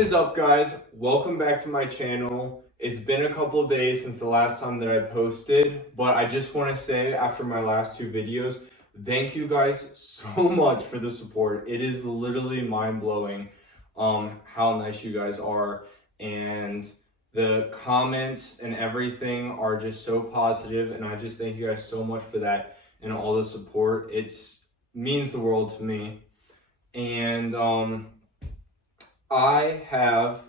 is up, guys? Welcome back to my channel. It's been a couple days since the last time that I posted, but I just want to say after my last two videos, thank you guys so much for the support. It is literally mind-blowing how nice you guys are, and the comments and everything are just so positive, and I just thank you guys so much for that and all the support. It means the world to me. And I have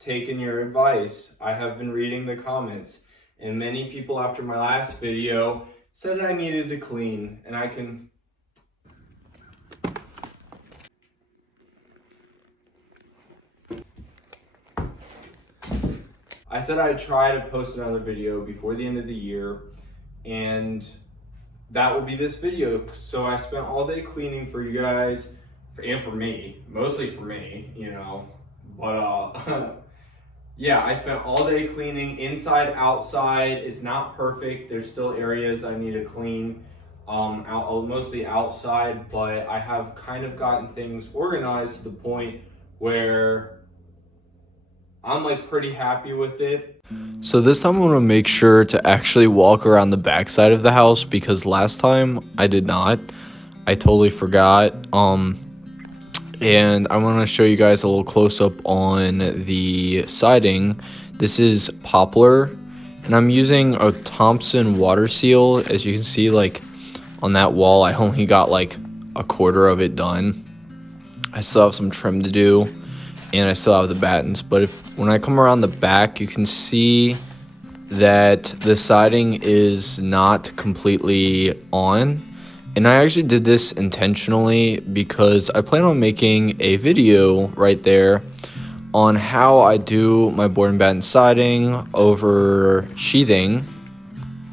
taken your advice. I have been reading the comments, and many people after my last video said I needed to clean, and I said I'd try to post another video before the end of the year, and that will be this video. So I spent all day cleaning for you guys, and for me, mostly for me, but yeah, I spent all day cleaning inside, outside. It's not perfect. There's still areas that I need to clean, mostly outside, but I have kind of gotten things organized to the point where I'm like pretty happy with it. So this time I'm going to make sure to actually walk around the back side of the house because last time I did not. I totally forgot. And I want to show you guys a little close up on the siding. This is poplar, and I'm using a Thompson water seal. As you can see, like on that wall, I only got like a quarter of it done. I still have some trim to do, and I still have the battens. But when I come around the back, you can see that the siding is not completely on. And I actually did this intentionally because I plan on making a video right there on how I do my board and batten siding over sheathing.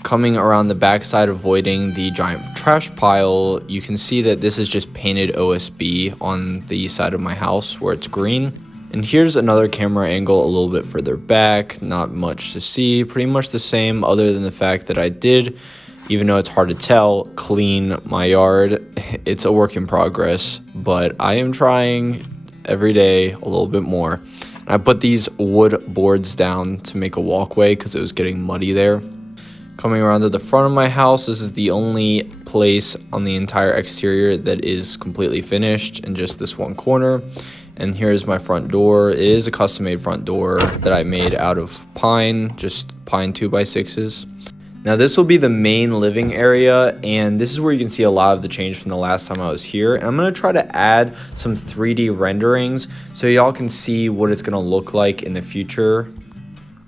Coming around the backside, avoiding the giant trash pile, you can see that this is just painted OSB on the side of my house where it's green. And here's another camera angle a little bit further back, not much to see, pretty much the same other than the fact that I did, even though it's hard to tell, clean my yard. It's a work in progress, but I am trying every day a little bit more. And I put these wood boards down to make a walkway because it was getting muddy there. Coming around to the front of my house, this is the only place on the entire exterior that is completely finished in just this one corner. And here's my front door. It is a custom-made front door that I made out of pine, just pine 2x6s. Now this will be the main living area, and this is where you can see a lot of the change from the last time I was here. And I'm going to try to add some 3D renderings so y'all can see what it's going to look like in the future.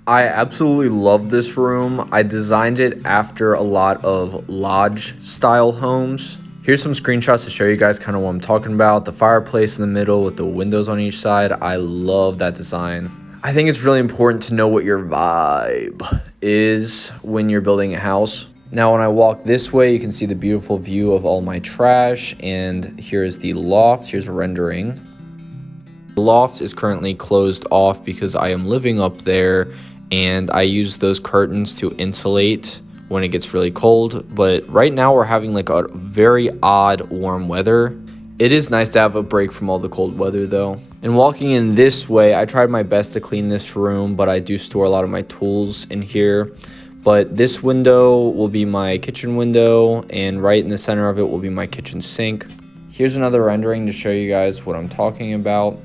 I absolutely love this room. I designed it after a lot of lodge style homes. Here's some screenshots to show you guys kind of what I'm talking about. The fireplace in the middle with the windows on each side. I love that design. I think it's really important to know what your vibe is when you're building a house. Now when I walk this way, you can see the beautiful view of all my trash, and here is the loft. Here's a rendering. The loft is currently closed off because I am living up there, and I use those curtains to insulate when it gets really cold. But right now we're having like a very odd warm weather. It is nice to have a break from all the cold weather though. And walking in this way, I tried my best to clean this room, but I do store a lot of my tools in here. But this window will be my kitchen window, and right in the center of it will be my kitchen sink. Here's another rendering to show you guys what I'm talking about.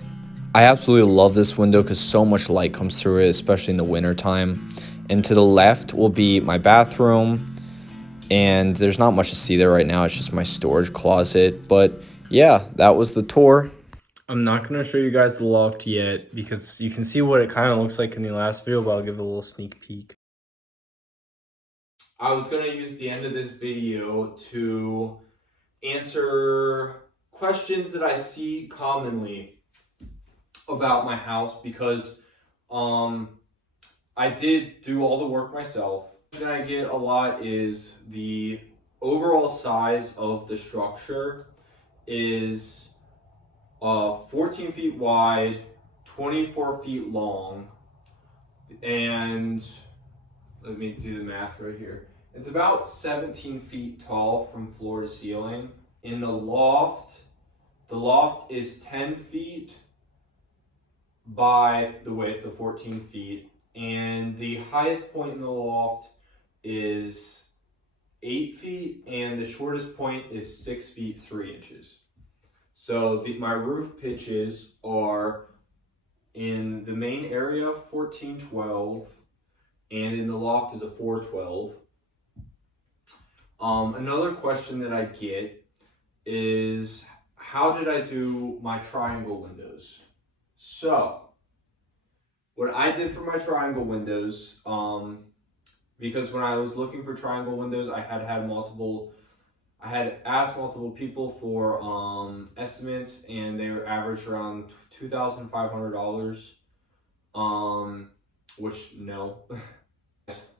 I absolutely love this window because so much light comes through it, especially in the winter time. And to the left will be my bathroom, and there's not much to see there right now. It's just my storage closet. But yeah, that was the tour. I'm not going to show you guys the loft yet because you can see what it kind of looks like in the last video, but I'll give it a little sneak peek. I was going to use the end of this video to answer questions that I see commonly about my house because I did do all the work myself. The question I get a lot is the overall size of the structure is 14 feet wide, 24 feet long, and let me do the math right here. It's about 17 feet tall from floor to ceiling. In the loft is 10 feet by the width of 14 feet, and the highest point in the loft is 8 feet, and the shortest point is 6 feet 3 inches. So my roof pitches are in the main area 1412, and in the loft is a 412. Another question that I get is, how did I do my triangle windows? So what I did for my triangle windows, because when I was looking for triangle windows, I had asked multiple people for estimates, and they were averaged around $2,500. Which no.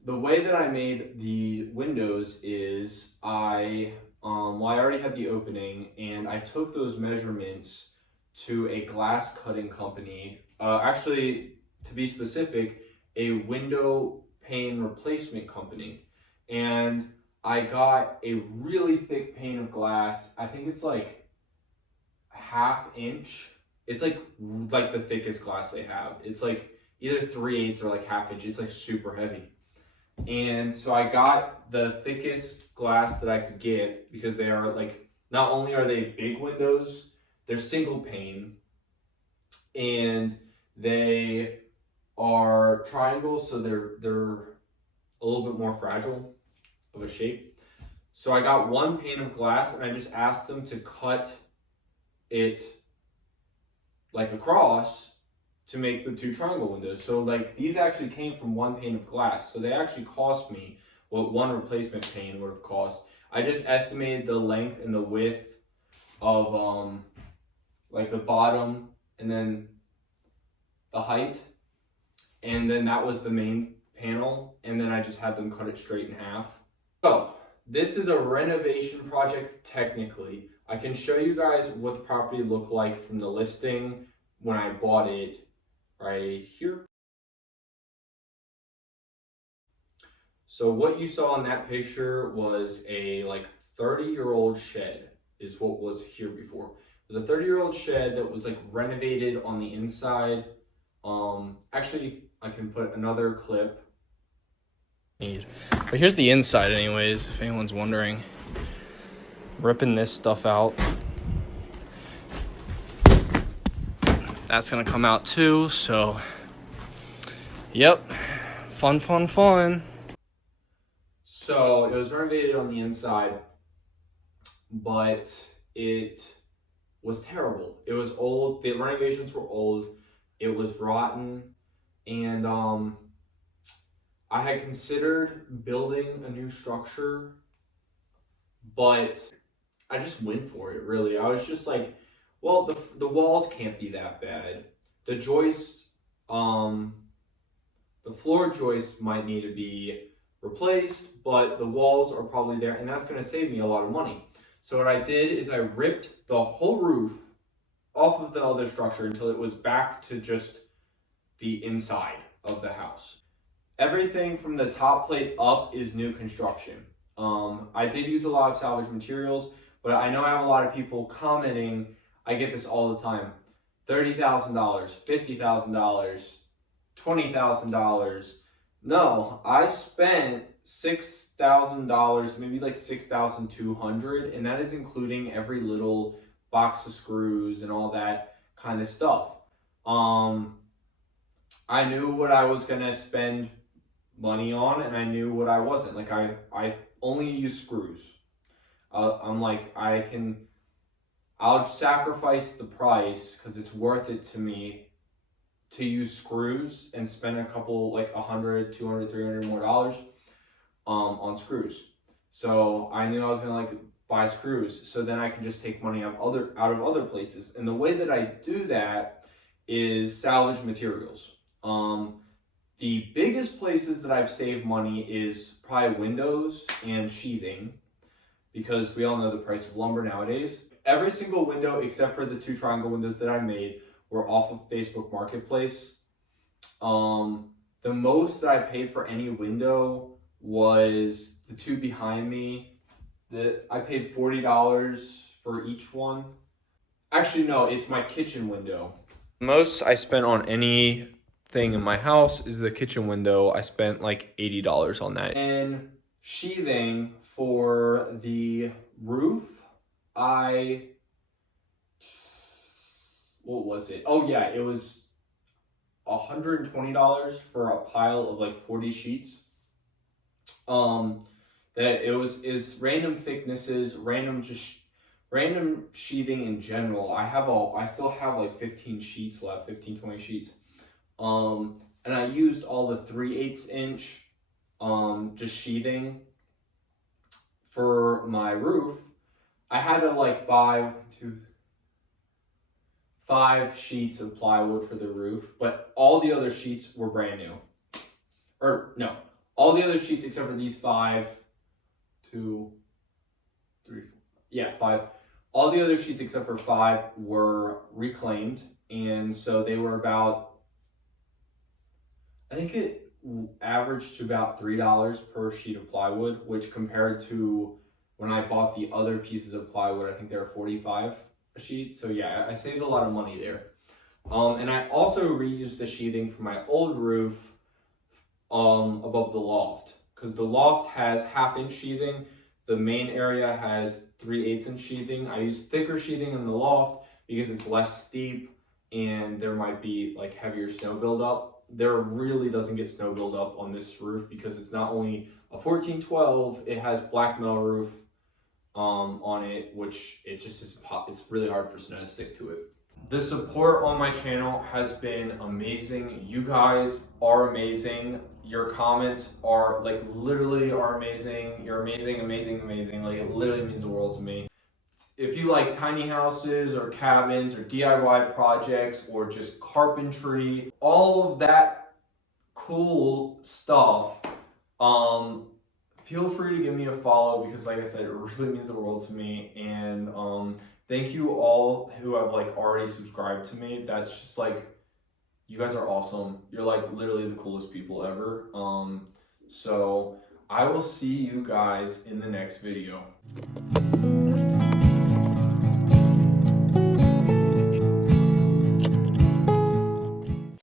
The way that I made the windows is I already had the opening, and I took those measurements to a glass cutting company. Actually, to be specific, a window pane replacement company, and I got a really thick pane of glass. I think it's like ½ inch. It's like the thickest glass they have. It's like either 3/8 or like ½ inch. It's like super heavy. And so I got the thickest glass that I could get, because they are like, not only are they big windows, they're single pane, and they are triangles, so they're a little bit more fragile of a shape. So I got one pane of glass, and I just asked them to cut it like across to make the 2 triangle windows. So like these actually came from one pane of glass, so they actually cost me what one replacement pane would have cost. I just estimated the length and the width of like the bottom and then the height, and then that was the main panel, and then I just had them cut it straight in half. So this is a renovation project technically. I can show you guys what the property looked like from the listing when I bought it right here. So what you saw in that picture was a like 30-year-old shed is what was here before. It was a 30-year-old shed that was like renovated on the inside. Actually, I can put another clip. But here's the inside anyways, if anyone's wondering. Ripping this stuff out. That's gonna come out too, so yep, fun. So it was renovated on the inside, but it was terrible. It was old. The renovations were old. It was rotten, and I had considered building a new structure, but I just went for it, really. I was just like, well, the walls can't be that bad. The joist, the floor joist might need to be replaced, but the walls are probably there, and that's going to save me a lot of money. So what I did is I ripped the whole roof off of the other structure until it was back to just the inside of the house. Everything from the top plate up is new construction. I did use a lot of salvage materials, but I know I have a lot of people commenting. I get this all the time. $30,000, $50,000, $20,000. No, I spent $6,000, maybe like $6,200, and that is including every little box of screws and all that kind of stuff. I knew what I was gonna spend money on, and I knew what I wasn't. Like I only use screws. I'm like, I'll sacrifice the price because it's worth it to me to use screws and spend a couple, like $100, $200, $300 more dollars on screws. So I knew I was gonna like buy screws, so then I can just take money out of other places. And the way that I do that is salvage materials. The biggest places that I've saved money is probably windows and sheathing, because we all know the price of lumber nowadays. Every single window except for the 2 triangle windows that I made were off of Facebook Marketplace. The most that I paid for any window was the 2 behind me. I paid $40 for each one. Actually, no, it's my kitchen window. Most I spent on anything in my house is the kitchen window. I spent like $80 on that. And sheathing for the roof, what was it? Oh yeah, it was $120 for a pile of like 40 sheets. That is random thicknesses, random sheathing in general. I still have like 15 sheets left, 20 sheets. And I used all the 3/8 inch just sheathing for my roof. I had to like buy 5 sheets of plywood for the roof, but all the other sheets were brand new. Or no, all the other sheets except for these 5, 2, 3, 4, yeah, 5. All the other sheets except for 5 were reclaimed, and so they were about, I think it averaged to about $3 per sheet of plywood, which compared to when I bought the other pieces of plywood, I think they were $45 a sheet. So yeah, I saved a lot of money there. And I also reused the sheathing for my old roof above the loft, because the loft has 1/2 inch sheathing. The main area has 3/8 inch sheathing. I use thicker sheathing in the loft because it's less steep and there might be like heavier snow buildup. There really doesn't get snow buildup on this roof because it's not only a 1412, it has black metal roof on it, which it just is it's really hard for snow to stick to it. The support on my channel has been amazing. You guys are amazing. Your comments are like literally are amazing. You're amazing, amazing, amazing. Like it literally means the world to me. If you like tiny houses or cabins or DIY projects or just carpentry, all of that cool stuff, feel free to give me a follow because like I said, it really means the world to me. And thank you all who have like already subscribed to me. That's just like, you guys are awesome. You're like literally the coolest people ever. So I will see you guys in the next video.